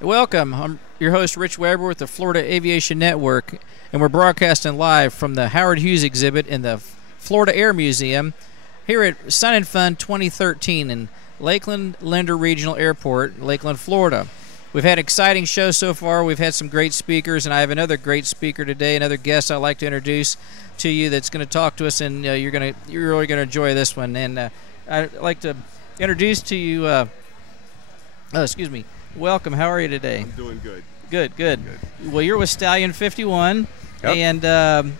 Welcome. I'm your host, Rich Weber, with the Florida Aviation Network, and we're broadcasting live from the Howard Hughes exhibit in the Florida Air Museum here at Sun and Fun 2013 in Lakeland Linder Regional Airport, Lakeland, Florida. We've had an exciting show so far. We've had some great speakers, and I have another great speaker today, another guest I'd like to introduce to you that's going to talk to us, and you're really going to enjoy this one. And I'd like to introduce to you, welcome. How are you today? I'm doing good. Good. Well, you're with Stallion 51, yep. And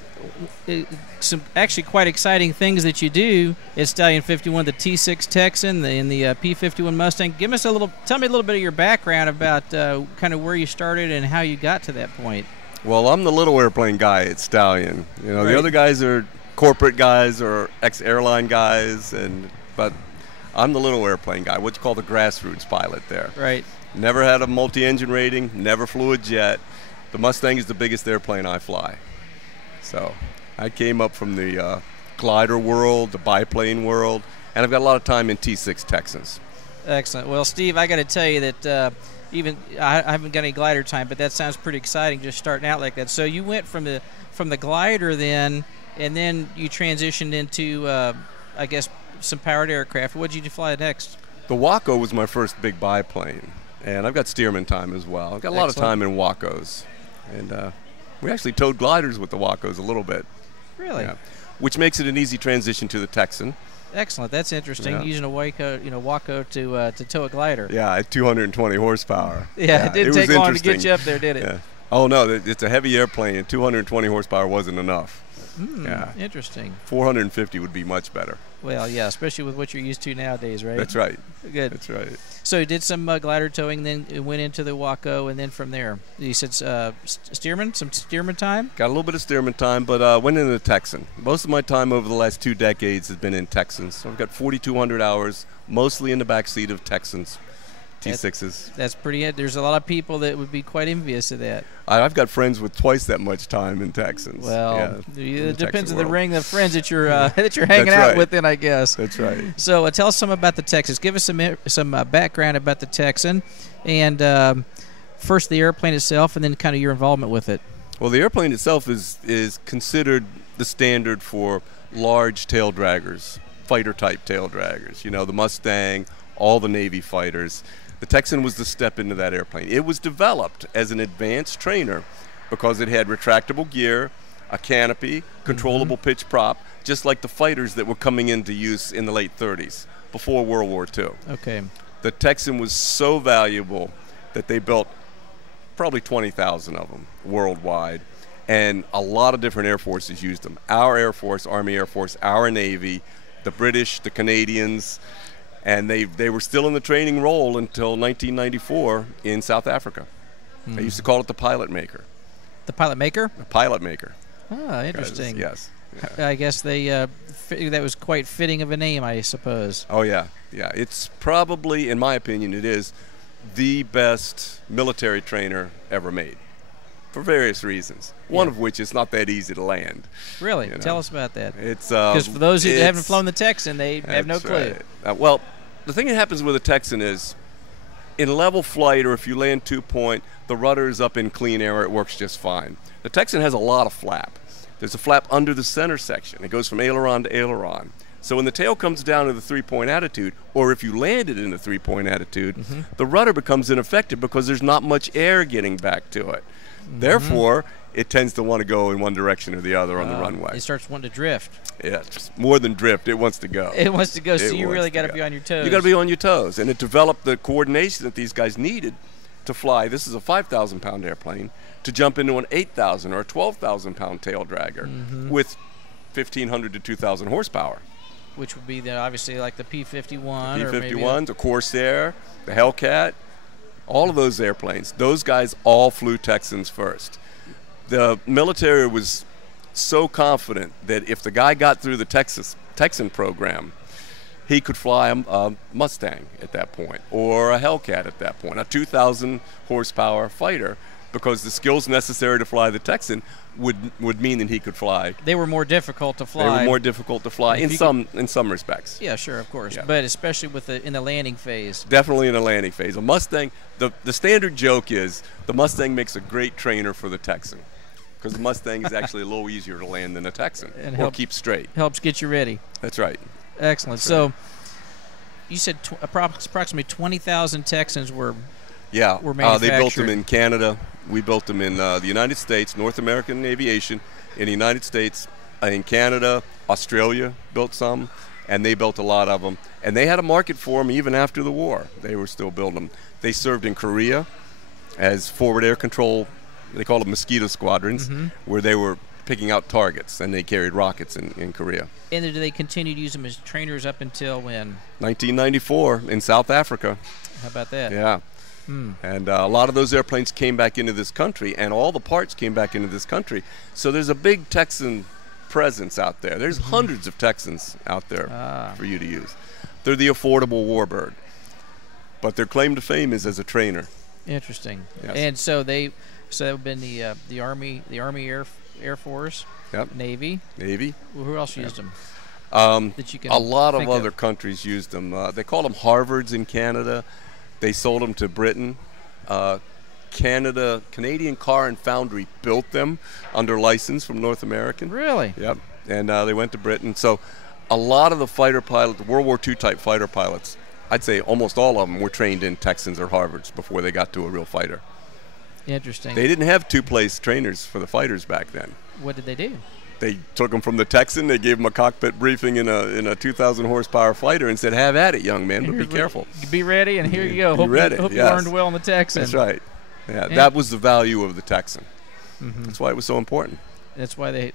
some actually quite exciting things that you do at Stallion 51, the T6 Texan and the P51 Mustang. Tell me a little bit of your background about kind of where you started and how you got to that point. Well, I'm the little airplane guy at Stallion. You know, right. The other guys are corporate guys or ex-airline guys, but I'm the little airplane guy, what you call the grassroots pilot there. Right. Never had a multi-engine rating, never flew a jet. The Mustang is the biggest airplane I fly. So I came up from the glider world, the biplane world, and I've got a lot of time in T6 Texans. Excellent. Well, Steve, I got to tell you that I haven't got any glider time, but that sounds pretty exciting just starting out like that. So you went from the glider then, and then you transitioned into, I guess, some powered aircraft. What did you fly next? The Waco was my first big biplane. And I've got Stearman time as well. I've got a lot of time in Wacos. And we actually towed gliders with the Wacos a little bit. Really? Yeah. Which makes it an easy transition to the Texan. Excellent. That's interesting, using a Waco to tow a glider. Yeah, at 220 horsepower. Yeah, it didn't take long to get you up there, did it? Yeah. Oh, no, it's a heavy airplane, and 220 horsepower wasn't enough. Yeah. Interesting. 450 would be much better. Well, yeah, especially with what you're used to nowadays, right? That's right. Good. That's right. So you did some glider towing, then it went into the Waco, and then from there, you said some Stearman time? Got a little bit of Stearman time, but went into the Texan. Most of my time over the last 2 decades has been in Texans. So I've got 4,200 hours, mostly in the backseat of Texans. T6s. That's pretty. There's a lot of people that would be quite envious of that. I've got friends with twice that much time in Texans. Well, it depends on the ring of friends that you're that you're hanging out with, then I guess. That's right. So tell us some about the Texans. Give us some background about the Texan, and first the airplane itself, and then kind of your involvement with it. Well, the airplane itself is considered the standard for large tail draggers, fighter type tail draggers. You know, the Mustang, all the Navy fighters. The Texan was the step into that airplane. It was developed as an advanced trainer because it had retractable gear, a canopy, controllable pitch prop, just like the fighters that were coming into use in the late 30s, before World War II. Okay. The Texan was so valuable that they built probably 20,000 of them worldwide, and a lot of different air forces used them. Our Air Force, Army Air Force, our Navy, the British, the Canadians, and they were still in the training role until 1994 in South Africa. They used to call it the pilot maker. The pilot maker? The pilot maker. Ah, interesting. Yes. Yeah. I guess that was quite fitting of a name, I suppose. Oh, yeah. Yeah. It's probably, in my opinion, it is the best military trainer ever made for various reasons. One of which is not that easy to land. Really? You know? Tell us about that. It's because for those who haven't flown the Texan, they have no clue. Right. Well, the thing that happens with a Texan is, in level flight, or if you land 2-point, the rudder is up in clean air, it works just fine. The Texan has a lot of flap. There's a flap under the center section. It goes from aileron to aileron. So when the tail comes down to the 3-point attitude, or if you land it in the 3-point attitude, the rudder becomes ineffective because there's not much air getting back to it. Therefore, it tends to want to go in one direction or the other on the runway. It starts wanting to drift. Yeah, it's more than drift. It wants to go. It wants to go, so you really got to be on your toes. You got to be on your toes. And it developed the coordination that these guys needed to fly. This is a 5,000-pound airplane to jump into an 8,000 or a 12,000-pound tail dragger with 1,500 to 2,000 horsepower. Which would be obviously like the P-51. The P-51s, the Corsair, the Hellcat, all of those airplanes. Those guys all flew Texans first. The military was so confident that if the guy got through the Texan program, he could fly a Mustang at that point, or a Hellcat at that point, a 2,000 horsepower fighter, because the skills necessary to fly the Texan would mean that he could fly. They were more difficult to fly. They were more difficult to fly in some respects. Yeah, sure, of course. Yeah. But especially in the landing phase. Definitely in the landing phase. A Mustang, the standard joke is the Mustang makes a great trainer for the Texan, because the Mustang is actually a little easier to land than a Texan, or keep straight. Helps get you ready. That's right. Excellent. That's so right. you said approximately 20,000 Texans were manufactured. They built them in Canada. We built them in the United States, North American Aviation, in the United States, in Canada, Australia built some, and they built a lot of them. And they had a market for them even after the war. They were still building them. They served in Korea as forward air control. They called them mosquito squadrons, where they were picking out targets, and they carried rockets in Korea. And did they continue to use them as trainers up until when? 1994 in South Africa. How about that? Yeah. And a lot of those airplanes came back into this country, and all the parts came back into this country. So there's a big Texan presence out there. There's hundreds of Texans out there for you to use. They're the affordable warbird, but their claim to fame is as a trainer. Interesting. Yes. And so that would have been the Army Air Force, Navy. Well, who else used them? That you can a lot of other of. countries used them. They called them Harvards in Canada. They sold them to Britain. Canadian Car and Foundry built them under license from North American. Really? Yep. And they went to Britain. So a lot of the fighter pilots, World War II type fighter pilots, I'd say almost all of them were trained in Texans or Harvards before they got to a real fighter. Interesting. They didn't have two-place trainers for the fighters back then. What did they do? They took them from the Texan. They gave them a cockpit briefing in a 2,000 horsepower fighter and said, "Have at it, young man, but be careful. Be ready, and here you go. Hope you learned well in the Texan." That's right. Yeah, that was the value of the Texan. That's why it was so important. That's why did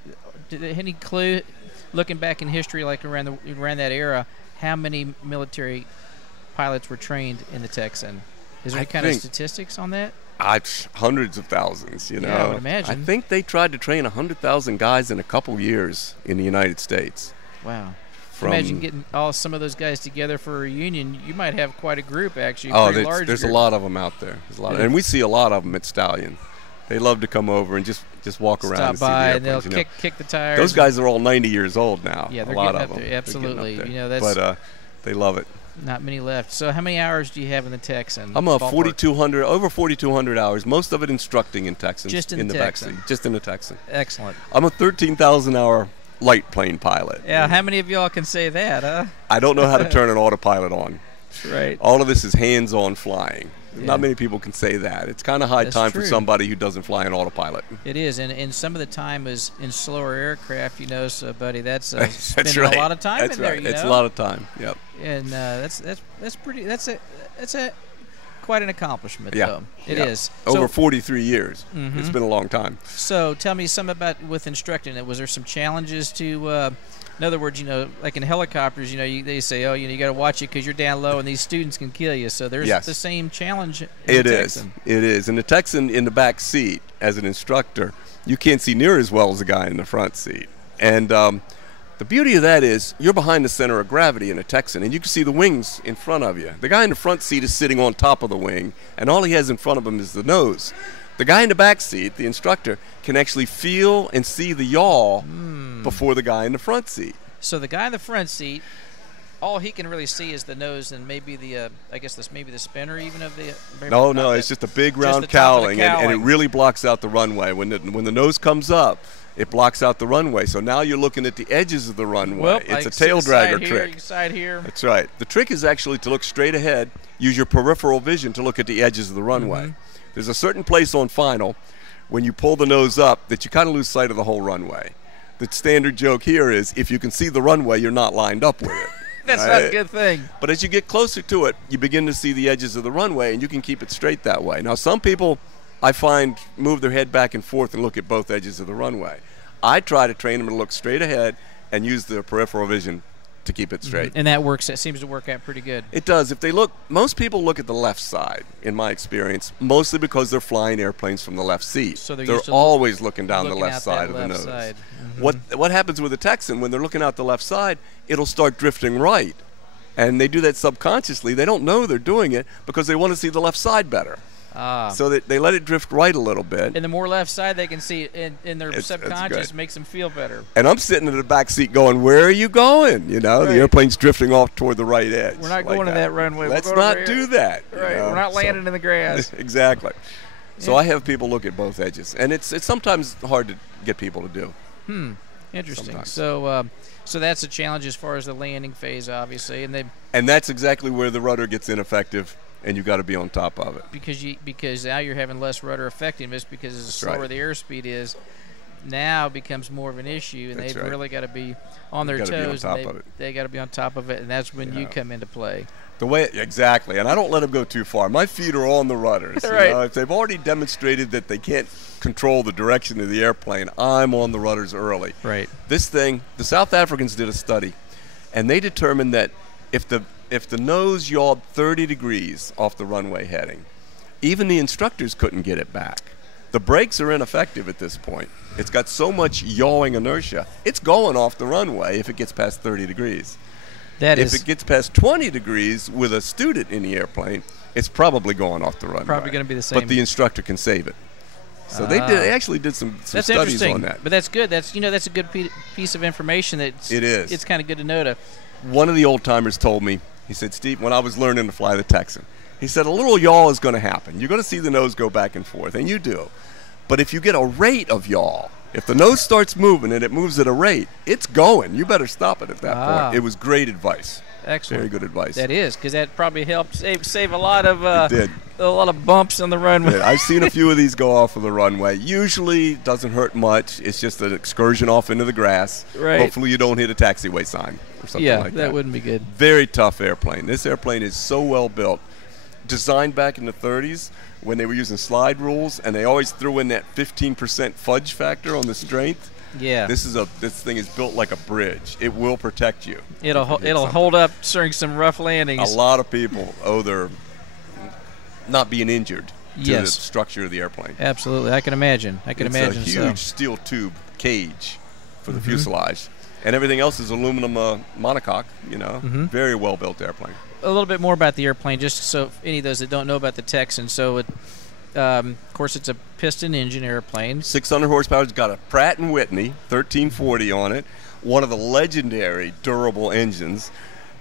they have any clue, looking back in history, like around that era, how many military pilots were trained in the Texan? Is there any kind of statistics on that? Hundreds of thousands, you know. Yeah, I would imagine. I think they tried to train 100,000 guys in a couple years in the United States. Wow. Imagine getting some of those guys together for a reunion. You might have quite a group, actually. There's a lot of them out there. And we see a lot of them at Stallion. They love to come over and just walk around and see the airplanes. And they'll kick the tires. Those guys are all 90 years old now. Yeah, they're a lot getting of up them. there. Absolutely. But they love it. Not many left. So how many hours do you have in the Texan? I'm over 4,200 hours. Most of it instructing in Texans. Just in the Texan. Backseat. Just in the Texan. Excellent. I'm a 13,000-hour light plane pilot. Yeah, how many of y'all can say that, huh? I don't know how to turn an autopilot on. Right. All of this is hands-on flying. Not many people can say that. It's kind of high time for somebody who doesn't fly an autopilot. It is, and some of the time is in slower aircraft, so buddy, that's spending a lot of time in there. It's a lot of time. Yep. And that's pretty. That's quite an accomplishment, though. It is. Over 43 years. It's been a long time. So tell me something about with instructing. Was there some challenges to? In other words, like in helicopters, they say, you got to watch it because you're down low and these students can kill you. So there's the same challenge in the Texan. It is. And the Texan in the back seat, as an instructor, you can't see near as well as the guy in the front seat. And the beauty of that is you're behind the center of gravity in a Texan, and you can see the wings in front of you. The guy in the front seat is sitting on top of the wing, and all he has in front of him is the nose. The guy in the back seat, the instructor, can actually feel and see the yaw before the guy in the front seat. So the guy in the front seat, all he can really see is the nose and maybe maybe the spinner even of the. No, it's just a big round cowling, and it really blocks out the runway. When the nose comes up, it blocks out the runway. So now you're looking at the edges of the runway. Well, it's a tail dragger trick. Side here. That's right. The trick is actually to look straight ahead. Use your peripheral vision to look at the edges of the runway. There's a certain place on final when you pull the nose up that you kind of lose sight of the whole runway. The standard joke here is if you can see the runway, you're not lined up with it. That's not a good thing. But as you get closer to it, you begin to see the edges of the runway, and you can keep it straight that way. Now, some people, I find, move their head back and forth and look at both edges of the runway. I try to train them to look straight ahead and use their peripheral vision to keep it straight. And that works. That seems to work out pretty good. It does. Most people look at the left side, in my experience, mostly because they're flying airplanes from the left seat. So they're always looking down the left side of the nose. Mm-hmm. What happens with a Texan, when they're looking out the left side, it'll start drifting right. And they do that subconsciously. They don't know they're doing it because they want to see the left side better. So they let it drift right a little bit. And the more left side they can see in their subconscious makes them feel better. And I'm sitting in the back seat going, where are you going? You know, the airplane's drifting off toward the right edge. We're not going to that runway. Let's not do that. Right. We're not landing in the grass. Exactly. So I have people look at both edges. And it's sometimes hard to get people to do. Interesting. Sometimes. So that's a challenge as far as the landing phase, obviously. And that's exactly where the rudder gets ineffective. And you've got to be on top of it. Because now you're having less rudder effectiveness because the slower the airspeed is, now becomes more of an issue, and they've really got to be on their toes. They got to be on top of it, and that's when you come into play. Exactly, and I don't let them go too far. My feet are on the rudders. Right. You know, if they've already demonstrated that they can't control the direction of the airplane, I'm on the rudders early. Right. This thing, the South Africans did a study, and they determined that if the nose yawed 30 degrees off the runway heading, even the instructors couldn't get it back. The brakes are ineffective at this point. It's got so much yawing inertia, it's going off the runway if it gets past 30 degrees. If it gets past 20 degrees with a student in the airplane, it's probably going off the runway. Probably going to be the same. But the instructor can save it. So they actually did some studies on that. But that's good. That's a good piece of information. It is. It's kind of good to know. One of the old timers told me, he said, Steve, when I was learning to fly the Texan, he said, a little yaw is going to happen. You're going to see the nose go back and forth, and you do. But if you get a rate of yaw, if the nose starts moving and it moves at a rate, it's going. You better stop it at that point. It was great advice. Excellent. Very good advice. That is, because that probably helped save a lot of bumps on the runway. I've seen a few of these go off of the runway. Usually doesn't hurt much. It's just an excursion off into the grass. Right. Hopefully you don't hit a taxiway sign or something like that. Yeah, that wouldn't be good. Very tough airplane. This airplane is so well built. Designed back in the 30s when they were using slide rules, and they always threw in that 15% fudge factor on the strength. Yeah. This thing is built like a bridge. It will protect you. It'll hold up during some rough landings. A lot of people owe their not being injured to the structure of the airplane. Absolutely. I can imagine. It's a huge steel tube cage for the fuselage. And everything else is aluminum monocoque, Very well built airplane. A little bit more about the airplane, just so any of those that don't know about the Texan. So, of course, it's a piston engine airplane. 600 horsepower. It's got a Pratt & Whitney 1340 on it. One of the legendary durable engines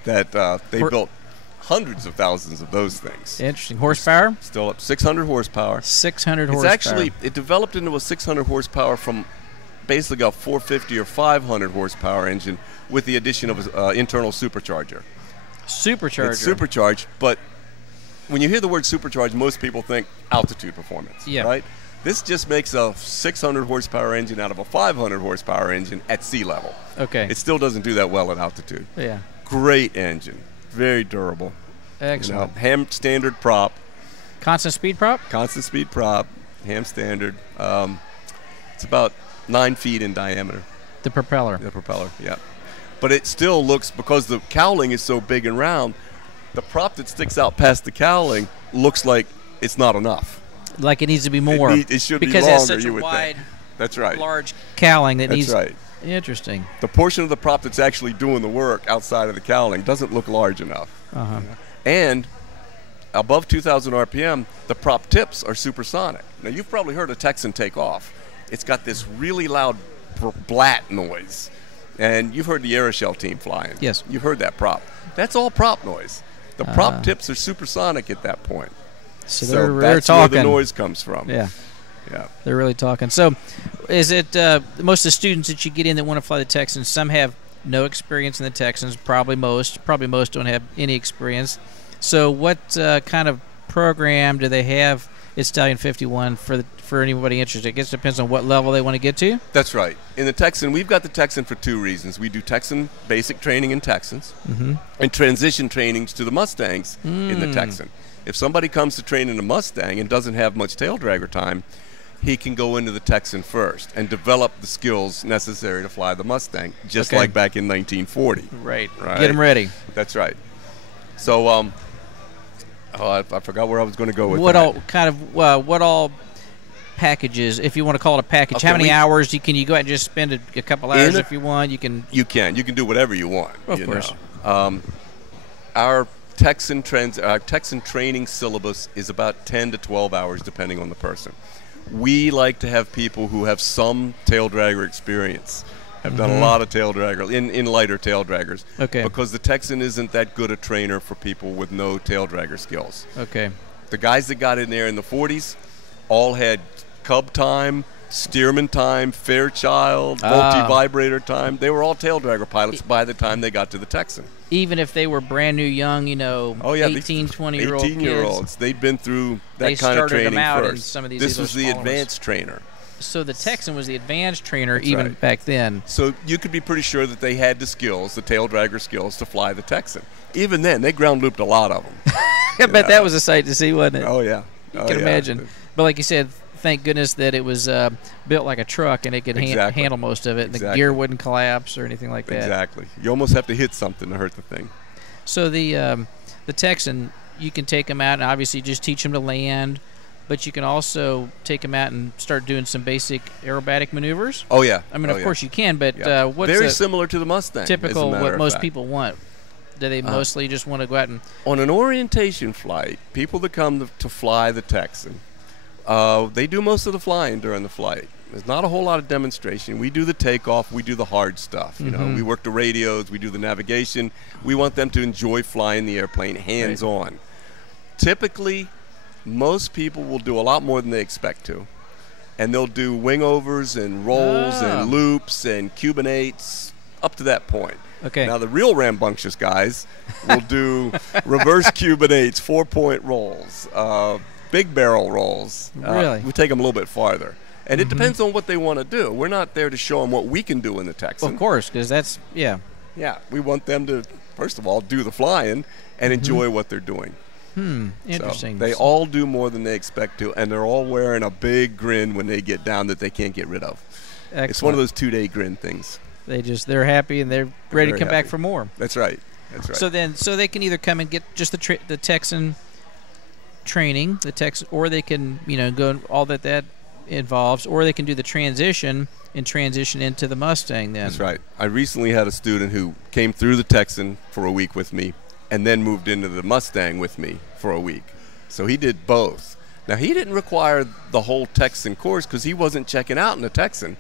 that they built hundreds of thousands of those things. Interesting. Horsepower? Still up 600 horsepower. 600 horsepower. It developed into a 600 horsepower from basically a 450 or 500 horsepower engine with the addition of an internal supercharger. It's supercharged, but when you hear the word supercharged, most people think altitude performance, right? This just makes a 600 horsepower engine out of a 500 horsepower engine at sea level. Okay. It still doesn't do that well at altitude. Yeah. Great engine. Very durable. Excellent. Ham standard prop. Constant speed prop? Constant speed prop. Ham standard. It's about 9 feet in diameter. The propeller, yeah. But it still looks, because the cowling is so big and round, the prop that sticks out past the cowling looks like it's not enough. Like it needs to be more. It should be longer, because it's such you a would wide, think. That's right. large cowling that needs. That's right. Interesting. The portion of the prop that's actually doing the work outside of the cowling doesn't look large enough. And above 2,000 RPM, the prop tips are supersonic. Now, you've probably heard a Texan take off. It's got this really loud blat noise. And you've heard the Aeroshell team flying. Yes. You've heard that prop. That's all prop noise. The prop tips are supersonic at that point. So that's talking. where the noise comes from. Yeah. Yeah. They're really talking. So is it most of the students that you get in that want to fly the Texans, some have no experience in the Texans, probably most don't have any experience. So what kind of program do they have at Stallion 51 for anybody interested? I guess it depends on what level they want to get to. That's right. In the Texan, we've got the Texan for two reasons. We do Texan basic training in Texans and transition trainings to the Mustangs in the Texan. If somebody comes to train in a Mustang and doesn't have much tail dragger time, he can go into the Texan first and develop the skills necessary to fly the Mustang, just like back in 1940. Right. Get him ready. That's right. So, I forgot where I was going to go with that. What all packages, if you want to call it a package, okay, how many hours can you go out and just spend a couple hours if you want? You can do whatever you want. Of course. Our Texan training syllabus is about 10 to 12 hours, depending on the person. We like to have people who have some tail dragger experience, have done a lot of tail dragger in lighter tail draggers. Okay. Because the Texan isn't that good a trainer for people with no tail dragger skills. Okay. The guys that got in there in the 40s all had Cub time, Stearman time, Fairchild, multi-vibrator time. They were all tail dragger pilots by the time they got to the Texan. Even if they were brand new, young, 18, 20-year-old 18-year-olds. kids. They'd been through that They kind of started them training out in first. some of these This was the smaller ones. advanced trainer. So the Texan was the advanced trainer That's even right. back then. So you could be pretty sure that they had the skills, the tail dragger skills, to fly the Texan. Even then, they ground looped a lot of them. I bet that was a sight to see, wasn't it? Oh, yeah. You can imagine. But like you said, thank goodness that it was built like a truck and it could handle most of it. And the gear wouldn't collapse or anything like that. Exactly. You almost have to hit something to hurt the thing. So the Texan, you can take them out and obviously just teach them to land, but you can also take them out and start doing some basic aerobatic maneuvers. Oh, yeah. I mean, of course you can, but what's very similar to the Mustang. typical what most fact. people want? Do they mostly just want to go out and... On an orientation flight, people that come to fly the Texan, they do most of the flying during the flight. There's not a whole lot of demonstration. We do the takeoff. We do the hard stuff. You know, we work the radios. We do the navigation. We want them to enjoy flying the airplane hands-on. Right. Typically, most people will do a lot more than they expect to. And they'll do wing-overs and rolls and loops and Cuban-8s up to that point. Okay. Now, the real rambunctious guys will do reverse Cuban-8s, 4-point rolls, big barrel rolls. Really? We take them a little bit farther. And it depends on what they want to do. We're not there to show them what we can do in the Texan. Well, of course, because that's, Yeah, we want them to, first of all, do the flying and enjoy what they're doing. Interesting. So they all do more than they expect to, and they're all wearing a big grin when they get down that they can't get rid of. Excellent. It's one of those 2-day grin things. They're happy and they're ready to come back for more. That's right. That's right. So they can either come and get just the Texan training, or they can go all that involves, or they can do the transition and transition into the Mustang. Then that's right. I recently had a student who came through the Texan for a week with me, and then moved into the Mustang with me for a week. So he did both. Now he didn't require the whole Texan course because he wasn't checking out in the Texan.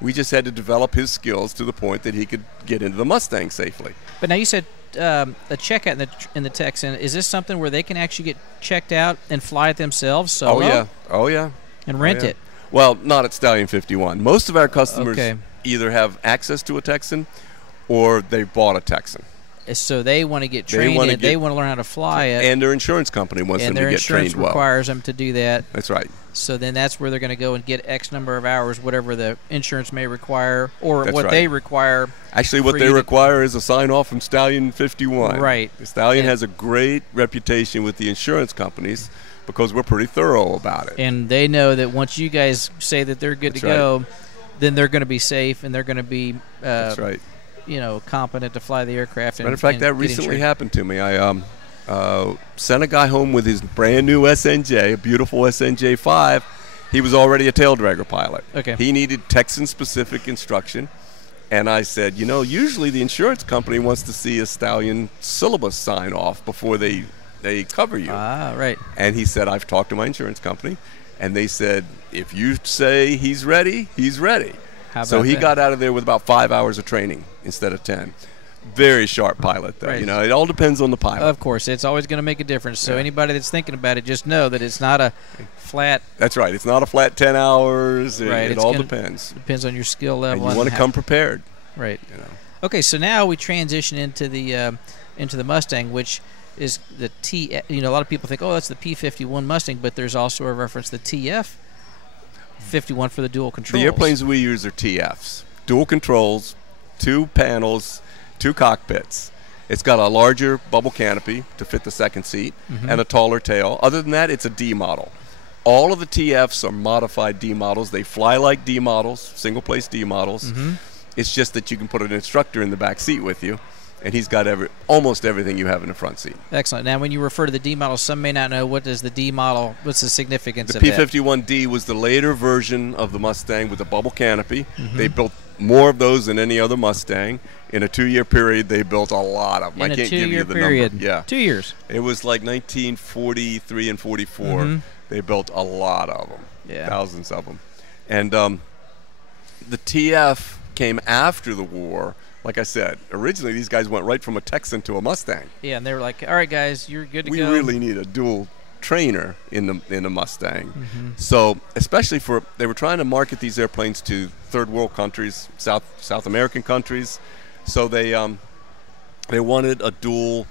We just had to develop his skills to the point that he could get into the Mustang safely. But now you said a checkout in the Texan. Is this something where they can actually get checked out and fly it themselves solo? Oh yeah. And rent it? Well, not at Stallion 51. Most of our customers either have access to a Texan or they bought a Texan. So they want to get trained in it. They want to learn how to fly it. And their insurance company wants them to get trained well. And their insurance requires them to do that. That's right. So then that's where they're going to go and get X number of hours, whatever the insurance may require, or that's what they require. Actually, what they require is a sign-off from Stallion 51. Right. The Stallion has a great reputation with the insurance companies because we're pretty thorough about it. And they know that once you guys say that they're good to go, then they're going to be safe and they're going to be that's right. Competent to fly the aircraft. Matter of fact, that recently happened to me. I sent a guy home with his brand new SNJ, a beautiful SNJ 5. He was already a tail dragger pilot. Okay. He needed Texan-specific instruction. And I said, usually the insurance company wants to see a Stallion syllabus sign off before they cover you. Ah, right. And he said, I've talked to my insurance company, and they said, if you say he's ready, he's ready. So he got out of there with about 5 hours of training instead of 10. Very sharp pilot, though. Right. It all depends on the pilot. Of course, it's always going to make a difference. So anybody that's thinking about it, just know that it's not a flat. That's right. It's not a flat 10 hours. It all depends. Depends on your skill level. And you want to come prepared. Right. Okay, so now we transition into the Mustang, which is the T. A lot of people think, oh, that's the P-51 Mustang, but there's also a reference to TF-51 for the dual controls. The airplanes we use are TFs. Dual controls, 2 panels, 2 cockpits. It's got a larger bubble canopy to fit the second seat and a taller tail. Other than that, it's a D model. All of the TFs are modified D models. They fly like D models, single-place D models. It's just that you can put an instructor in the back seat with you, and he's got almost everything you have in the front seat. Excellent. Now, when you refer to the D model, some may not know what is the D model. What's the significance of that? that? The P-51D was the later version of the Mustang with a bubble canopy. They built more of those than any other Mustang. In a 2-year period, they built a lot of them. In I a can't give you 2-year the period. number. Yeah. 2 years. It was like 1943 and 44. They built a lot of them. Yeah. Thousands of them. And the TF came after the war. Like I said, originally these guys went right from a Texan to a Mustang. Yeah, and they were like, all right, guys, you're good to We go. really need a dual trainer in the Mustang. So especially they were trying to market these airplanes to third world countries, South American countries. So they wanted a dual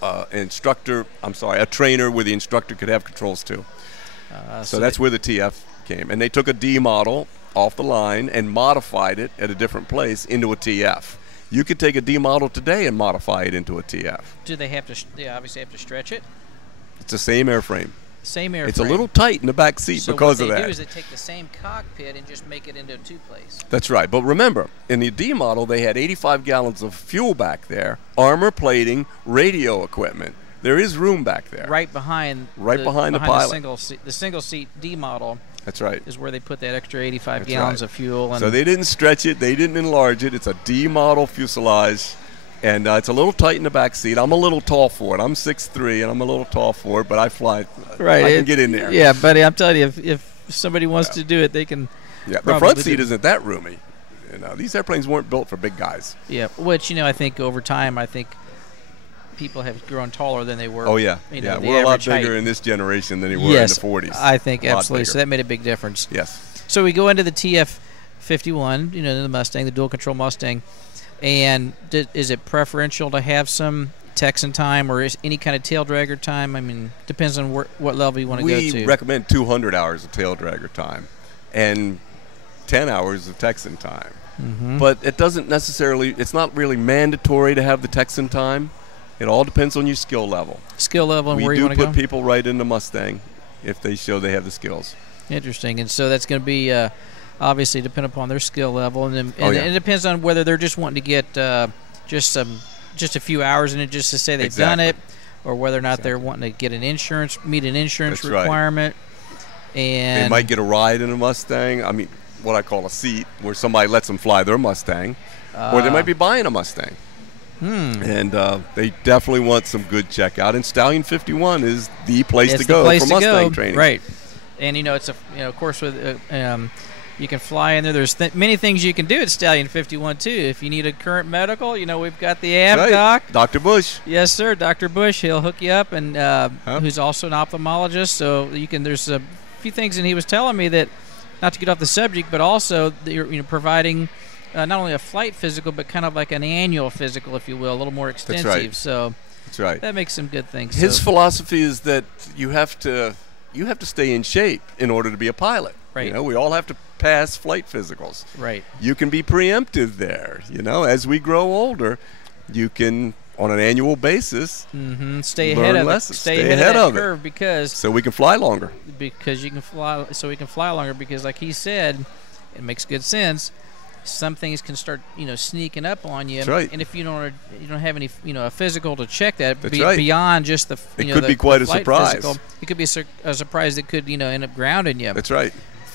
a trainer where the instructor could have controls too. So that's where the TF came. And they took a D model off the line and modified it at a different place into a TF. You could take a D model today and modify it into a TF. Do they have to? They obviously have to stretch it. It's the same airframe. Same airframe. It's a little tight in the back seat so because of what that. they do is they take the same cockpit and just make it into a two-place. That's right. But remember, in the D model, they had 85 gallons of fuel back there, armor plating, radio equipment. There is room back there. Right behind the pilot. The single seat D model. That's right. Is where they put that extra 85 gallons of fuel. And so they didn't stretch it. They didn't enlarge it. It's a D model fuselage. And it's a little tight in the back seat. I'm a little tall for it. I'm 6'3", and I'm a little tall for it, but I fly. Right. I can get in there. Yeah, buddy, I'm telling you, if somebody wants to do it, they can. Yeah, the front seat isn't that roomy. These airplanes weren't built for big guys. Yeah, which, I think over time, people have grown taller than they were. Oh, yeah. We're a lot bigger in this generation than they were in the 40s. I think absolutely. So that made a big difference. Yes. So we go into the TF-51, the Mustang, the dual-control Mustang. And is it preferential to have some Texan time or is any kind of tail dragger time? I mean, depends on what level you want to go to. We recommend 200 hours of tail dragger time and 10 hours of Texan time. But it doesn't necessarily, it's not really mandatory to have the Texan time. It all depends on your skill level. Skill level and where you want to go? We do put people right in the Mustang if they show they have the skills. Interesting. And so that's going to be obviously depend upon their skill level. And it depends on whether they're just wanting to get just a few hours in it just to say they've done it, or whether or not they're wanting to get meet an insurance requirement. Right. And they might get a ride in a Mustang. I mean, what I call a seat, where somebody lets them fly their Mustang. Or they might be buying a Mustang. And they definitely want some good checkout. And Stallion 51 is the place to go for Mustang training. Right. And, it's of course, with you can fly in there. There's many things you can do at Stallion 51, too. If you need a current medical, we've got the AV doc. Dr. Bush. Yes, sir. Dr. Bush. He'll hook you up, and who's also an ophthalmologist. So there's a few things, and he was telling me that, not to get off the subject, but also that you're providing not only a flight physical, but kind of like an annual physical, if you will, a little more extensive. That's right. So that's right. That makes some good things. His philosophy is that you have to stay in shape in order to be a pilot. Right. We all have to pass flight physicals. Right. You can be preemptive there. As we grow older, you can, on an annual basis, stay ahead of lessons. Stay ahead of that curve because so we can fly longer. Because you can fly, so we can fly longer. Because, like he said, it makes good sense. Some things can start, sneaking up on you. That's right. And if you don't have any, a physical to check that, right. Beyond just the, it could be quite a surprise. Physical, it could be a surprise that could, end up grounding you. That's right.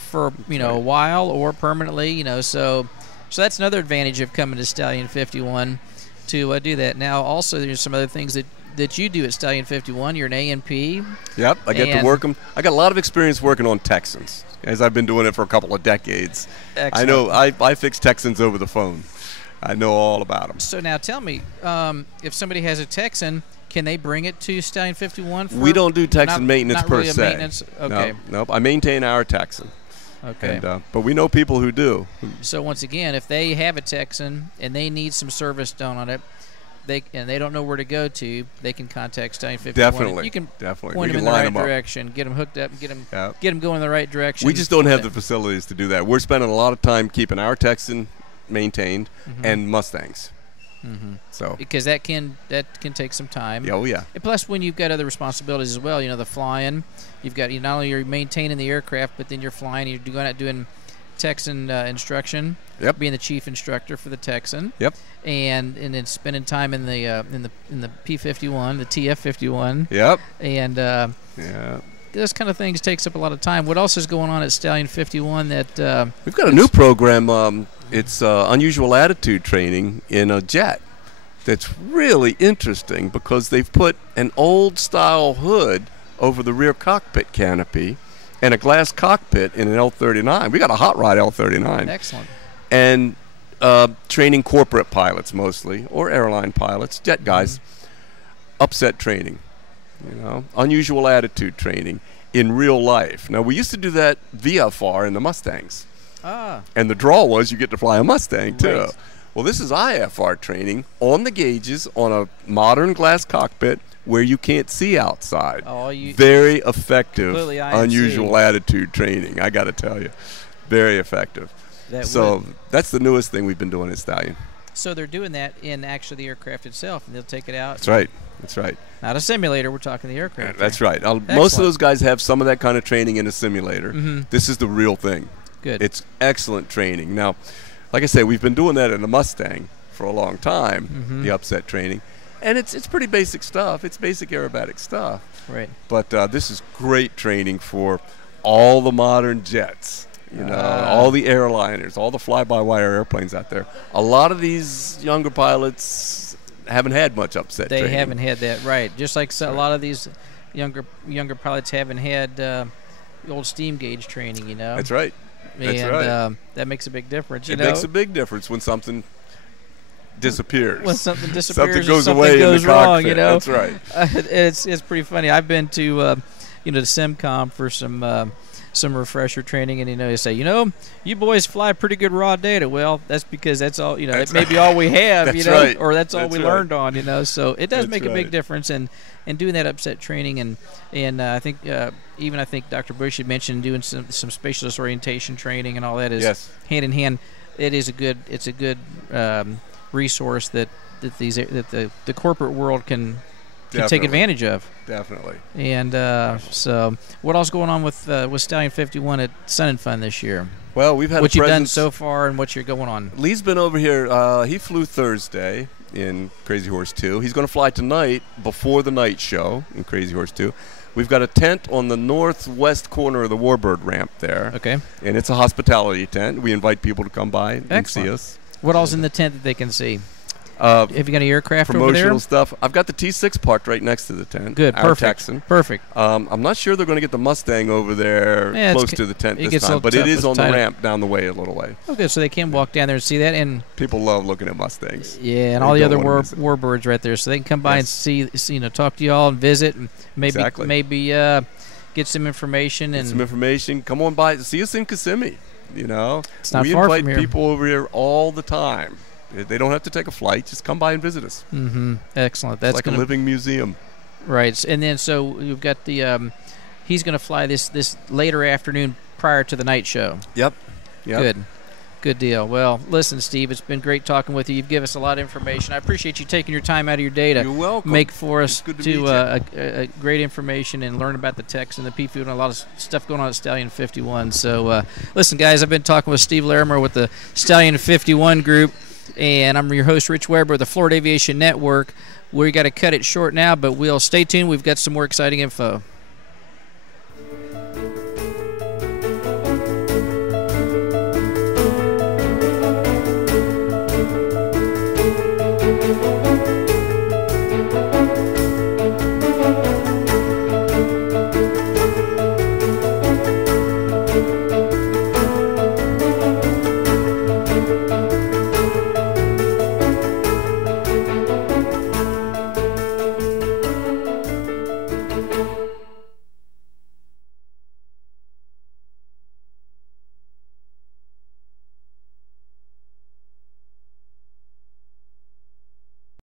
For a while or permanently, so that's another advantage of coming to Stallion 51 to do that. Now, also, there's some other things that you do at Stallion 51. You're an A&P. Yep, I get to work them. I got a lot of experience working on Texans, as I've been doing it for a couple of decades. Excellent. I know I fix Texans over the phone. I know all about them. So now tell me, if somebody has a Texan, can they bring it to Stallion 51? We don't do Texan maintenance per really se. Maintenance? Okay. Nope. I maintain our Texan. Okay. But we know people who do. So once again, if they have a Texan and they need some service done on it, they don't know where to go to, they can contact Stallion 51. Definitely. You can point them in the right direction, get them hooked up, get them going in the right direction. We just don't have the facilities to do that. We're spending a lot of time keeping our Texan maintained and Mustangs. So because that can take some time. Oh yeah. And plus, when you've got other responsibilities as well, the flying, you've got not only you're maintaining the aircraft, but then you're flying. You're going out doing Texan instruction. Yep. Being the chief instructor for the Texan. Yep. And then spending time in the P51, the TF51. Yep. And those kind of things takes up a lot of time. What else is going on at Stallion 51 that we've got a new program It's unusual attitude training in a jet. That's really interesting because they've put an old-style hood over the rear cockpit canopy and a glass cockpit in an L-39. We got a hot rod L-39. Excellent. And training corporate pilots mostly, or airline pilots, jet guys. Upset training, unusual attitude training in real life. Now, we used to do that VFR in the Mustangs. And the draw was you get to fly a Mustang, too. Right. Well, this is IFR training on the gauges on a modern glass cockpit where you can't see outside. Very effective, unusual attitude training, I got to tell you. Very effective. That's the newest thing we've been doing at Stallion. So they're doing that in actually the aircraft itself, and they'll take it out. That's right. Not a simulator. We're talking the aircraft. That's right. Most of those guys have some of that kind of training in a simulator. This is the real thing. Good. It's excellent training. Now, like I say, we've been doing that in the Mustang for a long time, the upset training. And it's pretty basic stuff. It's basic aerobatic stuff. Right. But this is great training for all the modern jets. All the airliners, all the fly-by-wire airplanes out there. A lot of these younger pilots haven't had much upset training. They haven't had that, right. Just like a lot of these younger pilots haven't had the old steam gauge training, That's right. That makes a big difference, It makes a big difference when something disappears. When something disappears, something goes something away goes in the wrong, cockpit. That's right. It's pretty funny. I've been to to SimCom for some refresher training, and they say, you boys fly pretty good raw data. Well, that's because that's all, that may be all we have, right. or that's all we learned on, So it does That's make a right. big difference, and doing that upset training, and I think I think Dr. Bush had mentioned doing some spatialist orientation training and all that is hand in hand. It's a good resource that the corporate world can take advantage of. Definitely. And so, what else going on with Stallion 51 at Sun and Fun this year? Well, we've had what you've done so far and what you're going on. Lee's been over here. He flew Thursday in Crazy Horse 2. He's going to fly tonight before the night show in Crazy Horse 2. We've got a tent on the northwest corner of the Warbird ramp there. Okay. And it's a hospitality tent. We invite people to come by and see us. What all's in the tent that they can see? Have you got any aircraft over there? Promotional stuff. I've got the T6 parked right next to the tent. Good, our perfect. Texan. Perfect. I'm not sure they're going to get the Mustang over there close to the tent this time, but it is on the ramp down the way a little way. Okay, so they can walk down there and see that, and people love looking at Mustangs. Yeah, and all the other warbirds right there, so they can come by and see, talk to y'all and visit, and maybe get some information. Come on by, see us in Kissimmee. It's not we far invite from here. people over here all the time. They don't have to take a flight. Just come by and visit us. Excellent. That's like a living museum. Right. And then so we've got the he's going to fly this later afternoon prior to the night show. Yep. Good deal. Well, listen, Steve, it's been great talking with you. You've given us a lot of information. I appreciate you taking your time out of your day to You're welcome. make for us to great information and learn about the techs and the P-Food and a lot of stuff going on at Stallion 51. So, listen, guys, I've been talking with Steve Laramore with the Stallion 51 group. And I'm your host, Rich Weber of the Florida Aviation Network. We got to cut it short now, but we'll stay tuned. We've got some more exciting info.